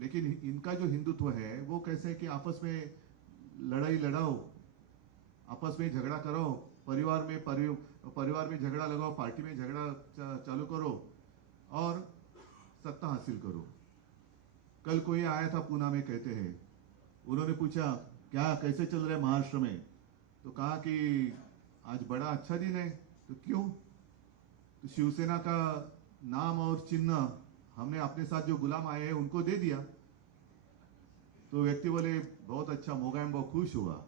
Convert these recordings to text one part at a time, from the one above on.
लेकिन इनका जो हिंदुत्व है वो कैसे है कि आपस में लड़ाई लड़ाओ, आपस में झगड़ा करो, परिवार में झगड़ा लगाओ, पार्टी में झगड़ा चालू करो और सत्ता हासिल करो। कल कोई आया था पूना में, कहते हैं, उन्होंने पूछा क्या कैसे चल रहा है महाराष्ट्र में, तो कहा कि आज बड़ा अच्छा दिन है। तो क्यों? तो शिवसेना का नाम और चिन्ह हमने अपने साथ जो गुलाम आए हैं उनको दे दिया। तो व्यक्ति बोले बहुत अच्छा, मोगैम्बो खुश हुआ।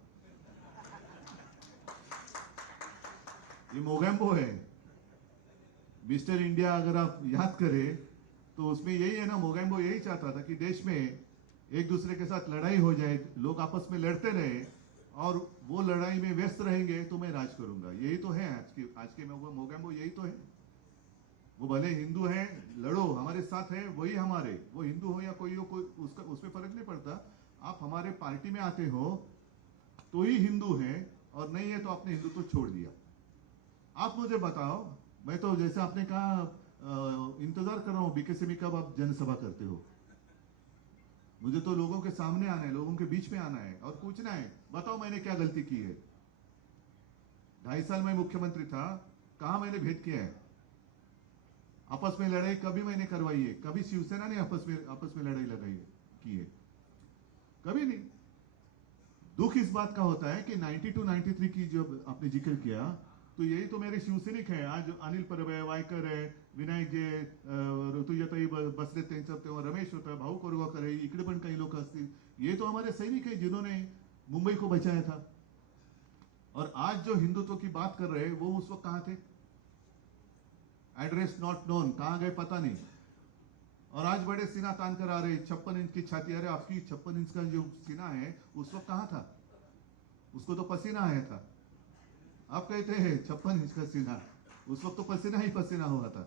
ये मोगैम्बो है। मिस्टर इंडिया अगर आप याद करें तो उसमें यही है ना, मोगैम्बो यही चाहता था कि देश में एक दूसरे के साथ लड़ाई हो जाए, लोग आपस में लड़ते रहे और वो लड़ाई में व्यस्त रहेंगे तो मैं राज करूंगा। यही तो है आज के मोगैम्बो, यही तो है। वो भले हिंदू है, लड़ो, हमारे साथ है, वही हमारे, वो हिंदू हो या कोई हो, कोई उसका उसमें फर्क नहीं पड़ता। आप हमारे पार्टी में आते हो तो ही हिंदू है, और नहीं है तो आपने हिंदू तो छोड़ दिया। आप मुझे बताओ, मैं तो जैसे आपने कहा इंतजार कर रहा हूं बीकेसी में कब आप जनसभा करते हो। मुझे तो लोगों के सामने आना है, लोगों के बीच में आना है और पूछना है, बताओ मैंने क्या गलती की है। 2.5 साल मैं मुख्यमंत्री था, कहां मैंने भेद किया है? आपस में लड़ाई कभी मैंने करवाई है? कभी शिवसेना ने आपस में लड़ाई लगाई है, की है? कभी नहीं। दुख इस बात का होता है कि 92 93 की जो आपने जिक्र किया, तो यही तो मेरे शिवसैनिक है। आज अनिल परब है, वायकर है, विनायक जे, ऋतुजाताई बसले त्यांचं, तेव्हा रमेश होता, भाऊ कोरगावकर है, इकडे पण काही लोक असतील। ये तो हमारे सैनिक है जिन्होंने मुंबई को बचाया था। और आज जो हिंदुत्व की बात कर रहे हैं वो उस वक्त कहां थे? एड्रेस नॉट नोन, कहां गए पता नहीं। और आज बड़े सीना तान कर आ रहे, 56 इंच की छाती। अरे आपकी 56 इंच का जो सीना है उस वक्त कहां था? उसको तो पसीना आया था। आप कहते हैं 56 इंच का सीना, उस वक्त तो पसीना ही पसीना हुआ था।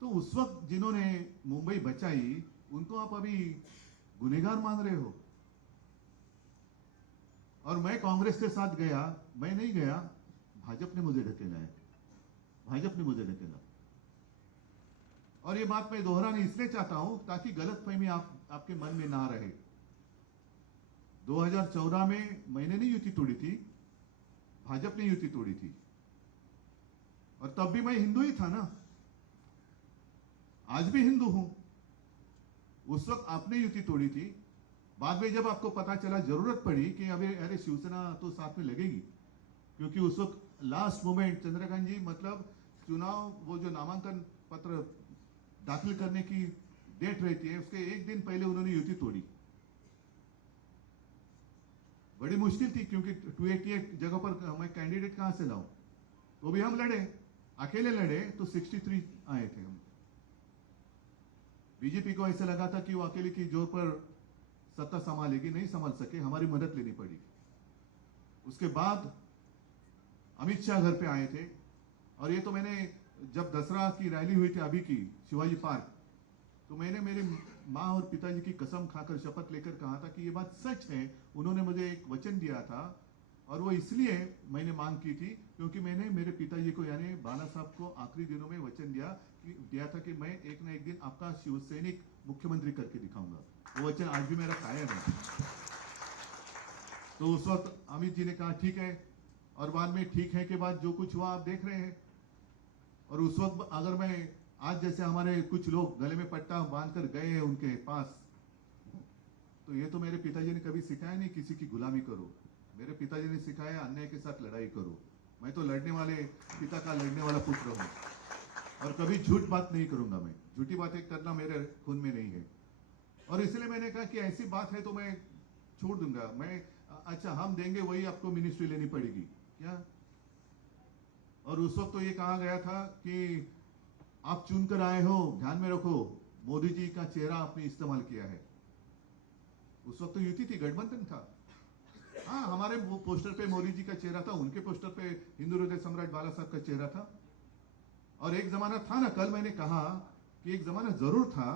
तो उस वक्त जिन्होंने मुंबई बचाई उनको आप अभी गुनहगार मान रहे हो। और मैं कांग्रेस के साथ गया, मैं नहीं गया, भाजपा ने मुझे ढकेला है, भाजपा ने मुझे ढकेला। और ये बात मैं दोहराना इसलिए चाहता हूं ताकि गलतफहमी आपके मन में ना रहे। 2014 में मैंने नहीं युति तोड़ी थी, भाजपा ने युति तोड़ी थी, और तब भी मैं हिंदू ही था ना, आज भी हिंदू हूं। उस वक्त आपने युति तोड़ी थी। बाद में जब आपको पता चला, जरूरत पड़ी कि अरे शिवसेना तो साथ में लगेगी, क्योंकि उस वक्त लास्ट मोमेंट चंद्रकांत जी, मतलब चुनाव, वो जो नामांकन पत्र दाखिल करने की डेट रहती है उसके एक दिन पहले उन्होंने युति तोड़ी। बड़ी मुश्किल थी क्योंकि 288 जगह पर मैं कैंडिडेट कहां से लाऊं। तो भी हम लड़े, अकेले लड़े तो 63 आए थे हम। बीजेपी को ऐसा लगा था कि वो अकेले की जोर पर सत्ता संभालेगी, नहीं संभाल सके, हमारी मदद लेनी पड़ी। उसके बाद अमित शाह घर पे आए थे, और ये तो मैंने जब दसरा की रैली हुई थी अभी की शिवाजी पार्क, तो मैंने मेरे माँ और पिताजी की कसम खाकर शपथ लेकर कहा था कि ये बात सच है। उन्होंने मुझे एक वचन दिया था, और वो इसलिए मैंने मांग की थी क्योंकि मैंने मेरे पिताजी को यानी बाला साहब को आखिरी दिनों में वचन दिया था कि मैं एक ना एक दिन आपका शिवसैनिक मुख्यमंत्री करके दिखाऊंगा। वो वचन आज भी मेरा कायम है। तो उस वक्त अमित जी ने कहा ठीक है, और बाद में ठीक है के बाद जो कुछ हुआ आप देख रहे हैं। और उस वक्त अगर मैं आज जैसे हमारे कुछ लोग गले में पट्टा बांधकर गए हैं उनके पास, तो ये तो मेरे पिताजी ने कभी सिखाया नहीं किसी की गुलामी करो। मेरे पिताजी ने सिखाया अन्याय के साथ लड़ाई करो। मैं तो लड़ने वाले पिता का लड़ने वाला पुत्र हूं, और कभी झूठ बात नहीं करूंगा। मैं झूठी बातें करना मेरे खून में नहीं है। और इसलिए मैंने कहा कि ऐसी बात है तो मैं छोड़ दूंगा। मैं अच्छा हम देंगे, वही आपको मिनिस्ट्री लेनी पड़ेगी क्या? और उस वक्त तो ये कहा गया था कि आप चुनकर आए हो, ध्यान में रखो मोदी जी का चेहरा आपने इस्तेमाल किया है। उस वक्त तो युति थी, गठबंधन था। हाँ, हमारे पोस्टर पे मोदी जी का चेहरा था, उनके पोस्टर पे हिंदू हृदय सम्राट बाला साहब का चेहरा था। और एक जमाना था ना, कल मैंने कहा कि एक जमाना जरूर था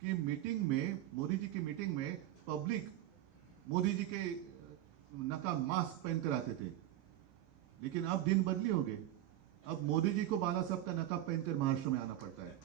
कि मीटिंग में, मोदी जी की मीटिंग में पब्लिक मोदी जी के नकाब मास्क पहनकर आते थे। लेकिन अब दिन बदली हो गए, अब मोदी जी को बाला साहब का नकाब पहनकर महाराष्ट्र में आना पड़ता है।